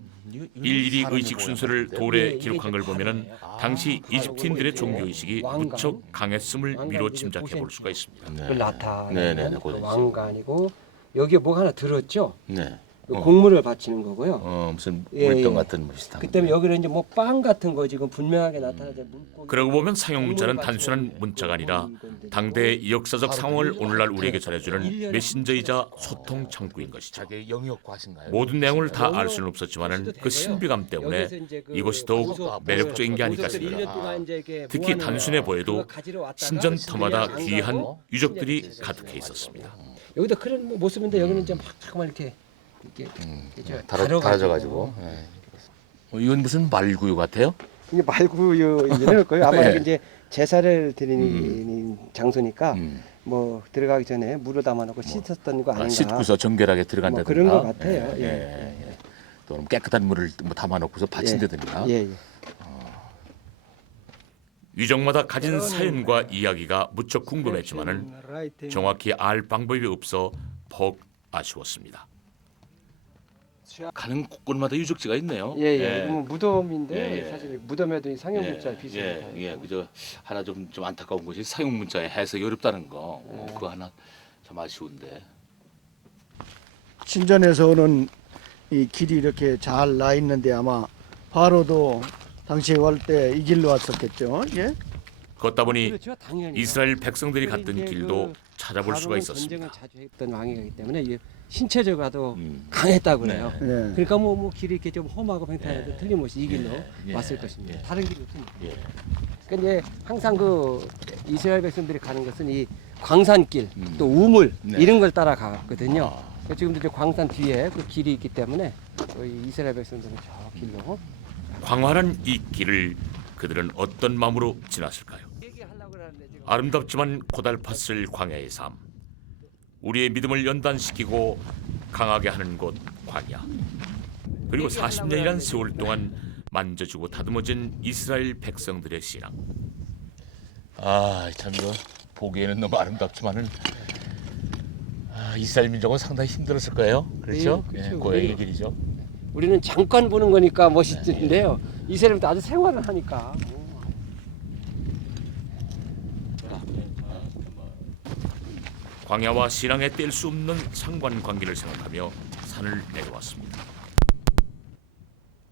일일이 의식 순서를 돌에 기록한 걸 보면은 당시 이집트인들의 종교 의식이 무척 강했음을 미로 짐작해 볼 수가 있습니다. 그걸 나타내는 네네네, 그 그거죠. 왕관이고 여기에 뭐가 하나 들었죠. 네. 곡물을 바치는 거고요. 무슨 예, 물병 예. 같은 비슷한. 그다음에 여기는 이제 뭐 빵 같은 거 지금 분명하게 나타나죠. 물고기. 그러고 보면 상형 문자는 단순한 문자가 아니라 당대의 역사적 상황을 오늘날 우리에게 전해주는 메신저이자 소통 창구인 것이죠. 자기 영역과신가요? 모든 내용을 다 알 수는 없었지만은 그 신비감 때문에 여기서 이제 그 이것이 더욱 보석, 매력적인 게 아닐까 보석들 싶습니다. 1년 동안 이제 이렇게 특히 모아놓은 단순해 거, 보여도 그거 가지러 왔다가 신전터마다 그냥 안 귀한 가고 유적들이 신전에 가득해 있었습니다. 여기도 그런 모습인데 여기는 이제 막 잠깐만 이렇게 달아져가지고. 이건 무슨 말구유 같아요? 이게 말구유 이럴 거예요. 아마 네. 이게 이제 제사를 드리는 장소니까 음. 뭐 들어가기 전에 물을 담아놓고 씻었던 거 아닌가. 씻고서 정결하게 들어간다든가. 뭐 그런 것 같아요. 예. 또는 깨끗한 물을 뭐 담아놓고서 바친다든가. 예. 유적마다 가진 사연과 이야기가 무척 궁금했지만은 정확히 알 방법이 없어 퍽 아쉬웠습니다. 가는 곳곳마다 유적지가 있네요. 예. 뭐 무덤인데 예, 예. 사실 무덤에도 이 상형 문자 비슷해요. 그저 하나 좀 안타까운 것이 사용 문자에 해석이 어렵다는 거. 그거 하나 참 아쉬운데. 신전에서 오는 이 길이 이렇게 잘 나 있는데 아마 바로도 당시에 올 때 이 길로 왔었겠죠. 예? 걷다 보니 그렇죠, 당연히. 이스라엘 백성들이 특별히 갔던 이제 길도 그 찾아볼 수가 바로는 있었습니다. 전쟁을 자주 했던 왕이기 때문에 이 신체적으로도 음. 강했다고 그래요. 예. 그러니까 뭐 길이 이렇게 좀 험하고 팽팽해도 틀림없이 이 길로 예. 왔을 것입니다. 다른 길이 없습니다. 예. 그러니까 이제 항상 그 이스라엘 백성들이 가는 것은 이 광산길 또 우물 네. 이런 걸 따라가거든요. 그러니까 지금도 이제 광산 뒤에 그 길이 있기 때문에 이 이스라엘 백성들은 저 길로 광활한 이 길을 그들은 어떤 마음으로 지났을까요? 아름답지만 고달팠을 광야의 삶. 우리의 믿음을 연단시키고 강하게 하는 곳 광야. 그리고 40년이란 세월 동안 만져주고 다듬어진 이스라엘 백성들의 신앙. 참 이거 보기에는 너무 아름답지만은 이스라엘 민족은 상당히 힘들었을 거예요. 그렇죠? 네, 그렇죠. 고행의 길이죠. 우리는 잠깐 보는 거니까 멋있는데요. 이스라엘은 아주 생활을 하니까. 광야와 신앙에 뗄 수 없는 상관관계를 생각하며 산을 내려왔습니다.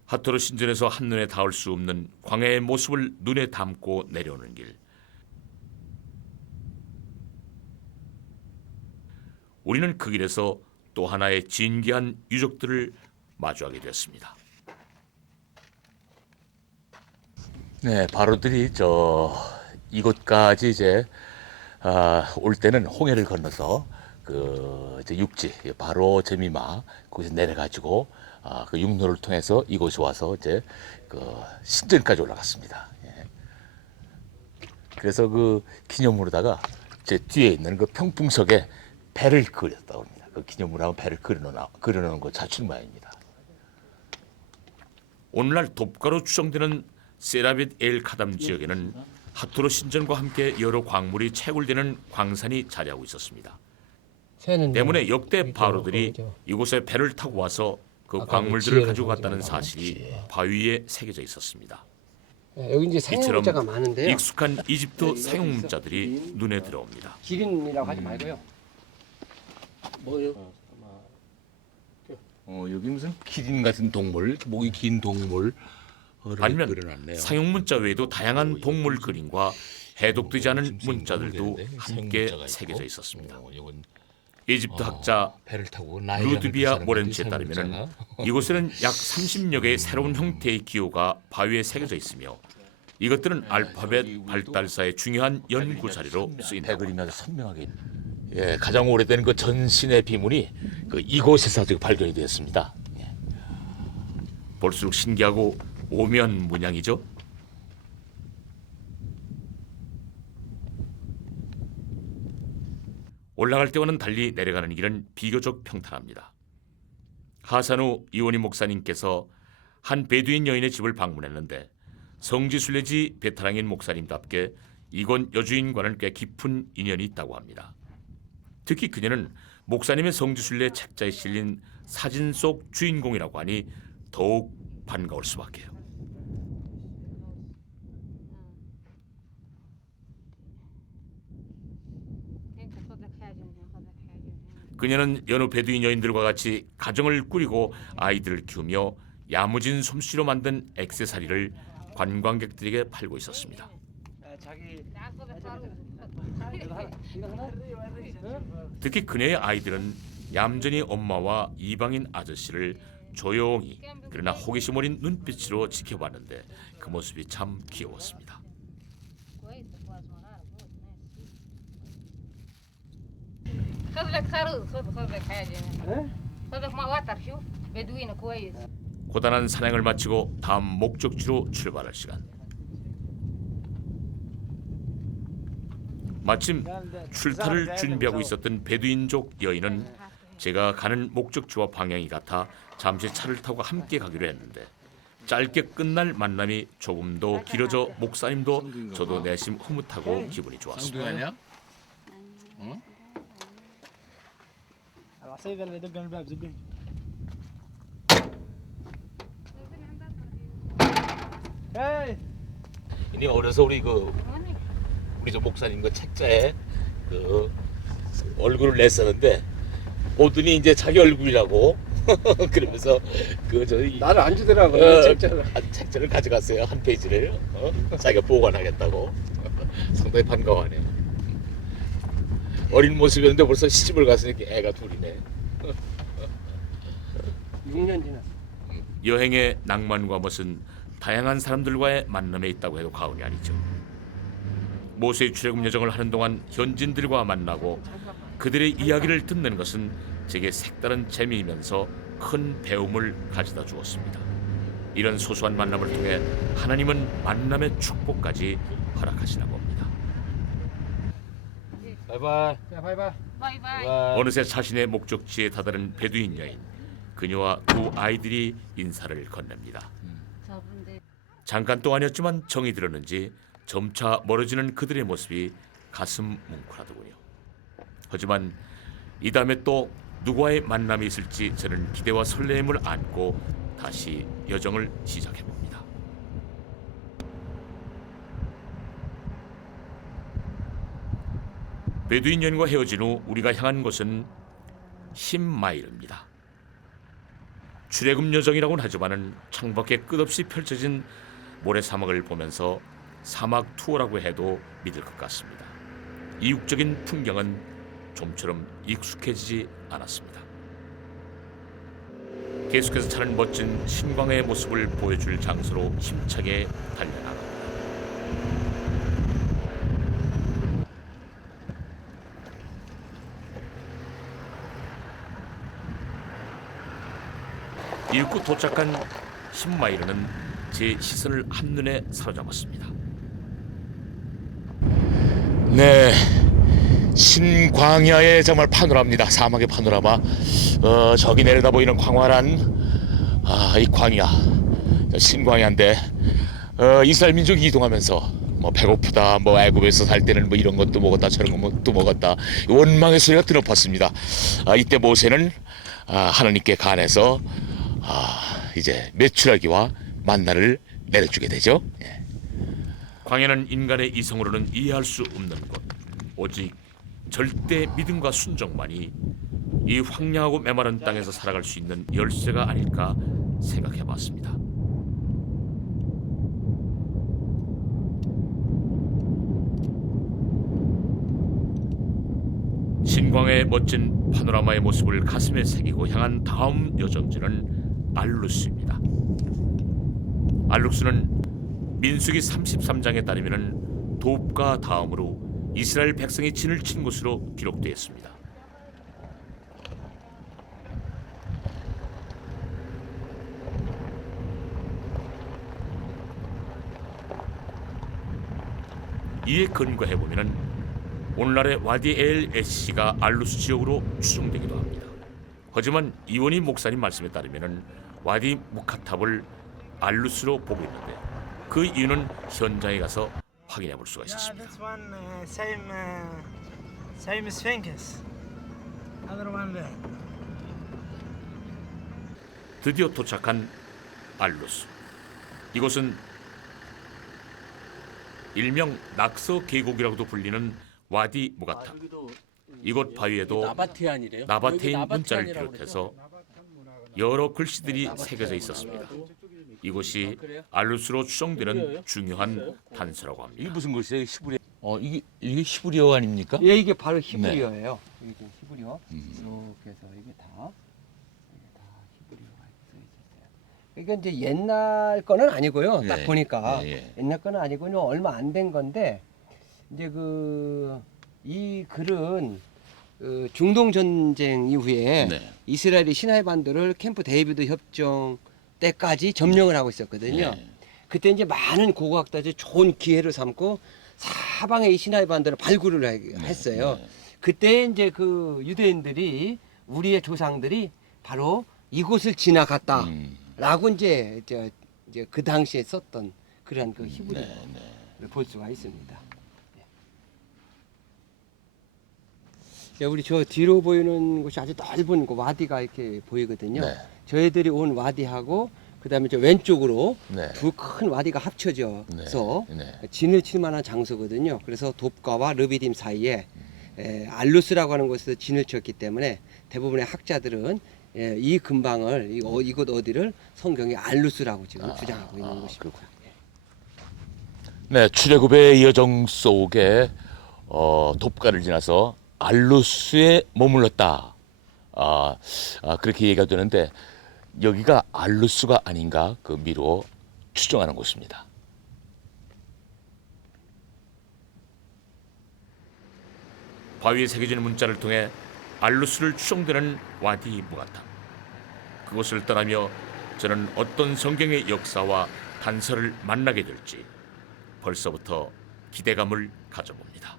하토르 신전에서 한눈에 닿을 수 없는 광야의 모습을 눈에 담고 내려오는 길. 우리는 그 길에서 또 하나의 진귀한 유적들을 마주하게 되었습니다. 네, 바로들이 이곳까지 이제 올 때는 홍해를 건너서 그 이제 육지 바로 제미마 거기서 내려가지고 그 육로를 통해서 이곳에 와서 이제 그 신전까지 올라갔습니다. 예. 그래서 그 기념으로다가 제 뒤에 있는 그 평풍석에 배를 그렸다고 합니다. 그 기념으로 하면 배를 그려놓은 거 자출 모양입니다. 오늘날 돕가로 추정되는 세라빗 엘 카담 지역에는 하토르 신전과 함께 여러 광물이 채굴되는 광산이 자리하고 있었습니다. 때문에 역대 바로들이 이곳에 배를 타고 와서 그 광물들을 가지고 갔다는 사실이 바위에 새겨져 있었습니다. 여기 이제 사용 이처럼 문자가 많은데요. 익숙한 이집트 사용 문자들이 눈에 들어옵니다. 기린이라고 하지 말고요. 여기 무슨 기린 같은 동물, 목이 긴 동물 아니면 그려놨네요. 사용 문자 외에도 다양한 동물 그림과 해독되지 않은 문자들도 함께 새겨져 있었습니다. 이집트 학자 배를 타고 루드비아 모렌츠에 따르면 이곳에는 약 30여 개의 새로운 형태의 기호가 바위에 새겨져 있으며 이것들은 알파벳 발달사의 중요한 연구 자료로 쓰인다. 배 그림이 아주 선명하게. 예, 가장 오래된 그 전신의 비문이 그 이곳에서 지금 발견이 되었습니다. 예. 볼수록 신기하고 오묘한 문양이죠. 올라갈 때와는 달리 내려가는 길은 비교적 평탄합니다. 하산후 이원희 목사님께서 한 베두인 여인의 집을 방문했는데 성지순례지 베테랑인 목사님답게 이곳 여주인과는 꽤 깊은 인연이 있다고 합니다. 특히 그녀는 목사님의 성지순례 책자에 실린 사진 속 주인공이라고 하니 더욱 반가울 수밖에요. 그녀는 여느 베두인 여인들과 같이 가정을 꾸리고 아이들을 키우며 야무진 솜씨로 만든 액세서리를 관광객들에게 팔고 있었습니다. 특히 그녀의 아이들은 얌전히 엄마와 이방인 아저씨를 조용히 그러나 호기심 어린 눈빛으로 지켜봤는데 그 모습이 참 귀여웠습니다. 고단한 산행을 마치고 다음 목적지로 출발할 시간. 마침 출타를 준비하고 있었던 베두인족 여인은 제가 가는 목적지와 방향이 같아 잠시 차를 타고 함께 가기로 했는데 짧게 끝날 만남이 조금 더 길어져 목사님도 저도 내심 흐뭇하고 기분이 좋았습니다. 아니야? 이니 어려서 우리 저 목사님 그 책자에 그 얼굴을 냈었는데 보더니 이제 자기 얼굴이라고 그러면서 저희 나를 안 주더라고요. 책자를 가져갔어요. 한 페이지를 자기가 보관하겠다고. 상당히 반가워하네요. 어린 모습이었는데 벌써 시집을 갔으니까 애가 둘이네. 6년 지났어. 여행의 낭만과 멋은 다양한 사람들과의 만남에 있다고 해도 과언이 아니죠. 모세의 출애굽 여정을 하는 동안 현지인들과 만나고 그들의 이야기를 듣는 것은 제게 색다른 재미이면서 큰 배움을 가져다 주었습니다. 이런 소소한 만남을 통해 하나님은 만남의 축복까지 허락하시나 봅니다. 바이바이. 자, 바이바이. 어느새 자신의 목적지에 다다른 베두인 여인, 그녀와 두 아이들이 인사를 건넵니다. 잠깐 동안이었지만 정이 들었는지 점차 멀어지는 그들의 모습이 가슴 뭉클하더군요. 하지만 이 다음에 또 누구와의 만남이 있을지 저는 기대와 설렘을 안고 다시 여정을 시작해봅니다. 베두인연과 헤어진 후 우리가 향한 곳은 힘마일입니다. 출애굽 여정이라고는 하지만은 창밖에 끝없이 펼쳐진 모래사막을 보면서 사막 투어라고 해도 믿을 것 같습니다. 이국적인 풍경은 좀처럼 익숙해지지 않았습니다. 계속해서 차는 멋진 신광의 모습을 보여줄 장소로 힘차게 달려나갑니다. 이윽고 도착한 힘마일은 제 시선을 한눈에 사로잡았습니다. 네, 신광야의 정말 파노라입니다. 사막의 파노라마. 저기 내려다 보이는 광활한 이 광야, 신광야인데 이스라엘 민족이 이동하면서 뭐 배고프다, 뭐 애굽에서 살 때는 뭐 이런 것도 먹었다, 저런 것도 먹었다, 원망의 소리가 드높았습니다. 이때 모세는 하나님께 간해서 이제 메추라기와 만나를 내려주게 되죠. 예. 광야는 인간의 이성으로는 이해할 수 없는 것, 오직 절대 믿음과 순종만이 이 황량하고 메마른 땅에서 살아갈 수 있는 열쇠가 아닐까 생각해봤습니다. 신광의 멋진 파노라마의 모습을 가슴에 새기고 향한 다음 여정지는 알루스입니다. 알루스는 민수기 33장에 따르면 돕과 다음으로 이스라엘 백성이 진을 친 곳으로 기록되어 있습니다. 이에 근거해 보면은 오늘날의 와디 엘 에시가 알루스 지역으로 추정되기도 합니다. 하지만 이원희 목사님 말씀에 따르면은 와디 무카탑을 알루스로 보고 있는데 그 이유는 현장에 가서 확인해 볼 수가 있었습니다. This one same Sphinx. Other one there. 드디어 도착한 알루스. 이곳은 일명 낙서 계곡이라고도 불리는 와디 무가타. 이곳 바위에도 나바테안이래요. 나바테인 문자를 비롯해서 여러 글씨들이 새겨져 있었습니다. 이곳이 알루스로 추정되는 중요한 단서라고 합니다. 이게 무슨 글씨예요? 히브리어? 이게 히브리어 아닙니까? 예, 이게 바로 히브리어예요. 이게 지금 히브리어. 이렇게 해서 이게 다 히브리어가 써 있었어요. 이게 이제 옛날 거는 아니고요. 딱 예, 보니까 예. 옛날 거는 아니고요. 얼마 안 된 건데 이제 이 글은 중동 전쟁 이후에 네. 이스라엘이 시나이 반도를 캠프 데이비드 협정 때까지 점령을 하고 있었거든요. 예. 그때 이제 많은 고고학자들이 좋은 기회를 삼고 사방에 이 시나이 반도를 발굴을 했어요. 네. 그때 이제 그 유대인들이 우리의 조상들이 바로 이곳을 지나갔다라고 이제 그 당시에 썼던 그런 그 히브리어를 볼 수가 있습니다. 예, 우리 저 뒤로 보이는 곳이 아주 넓은 그 와디가 이렇게 보이거든요. 네. 저희들이 온 와디하고 그다음에 저 왼쪽으로 네. 두 큰 와디가 합쳐져서 네. 진을 칠 만한 장소거든요. 그래서 돕가와 르비딤 사이에 알루스라고 하는 곳에서 진을 쳤기 때문에 대부분의 학자들은 이 근방을 이곳 어디를 성경에 알루스라고 지금 주장하고 있는 것입니다. 네, 출애굽의 여정 속에 돕가를 지나서 알루스에 머물렀다. 그렇게 얘기가 되는데 여기가 알루스가 아닌가 그 미루어 추정하는 곳입니다. 바위에 새겨진 문자를 통해 알루스를 추정되는 와디 무가타. 그곳을 떠나며 저는 어떤 성경의 역사와 단서를 만나게 될지 벌써부터 기대감을 가져봅니다.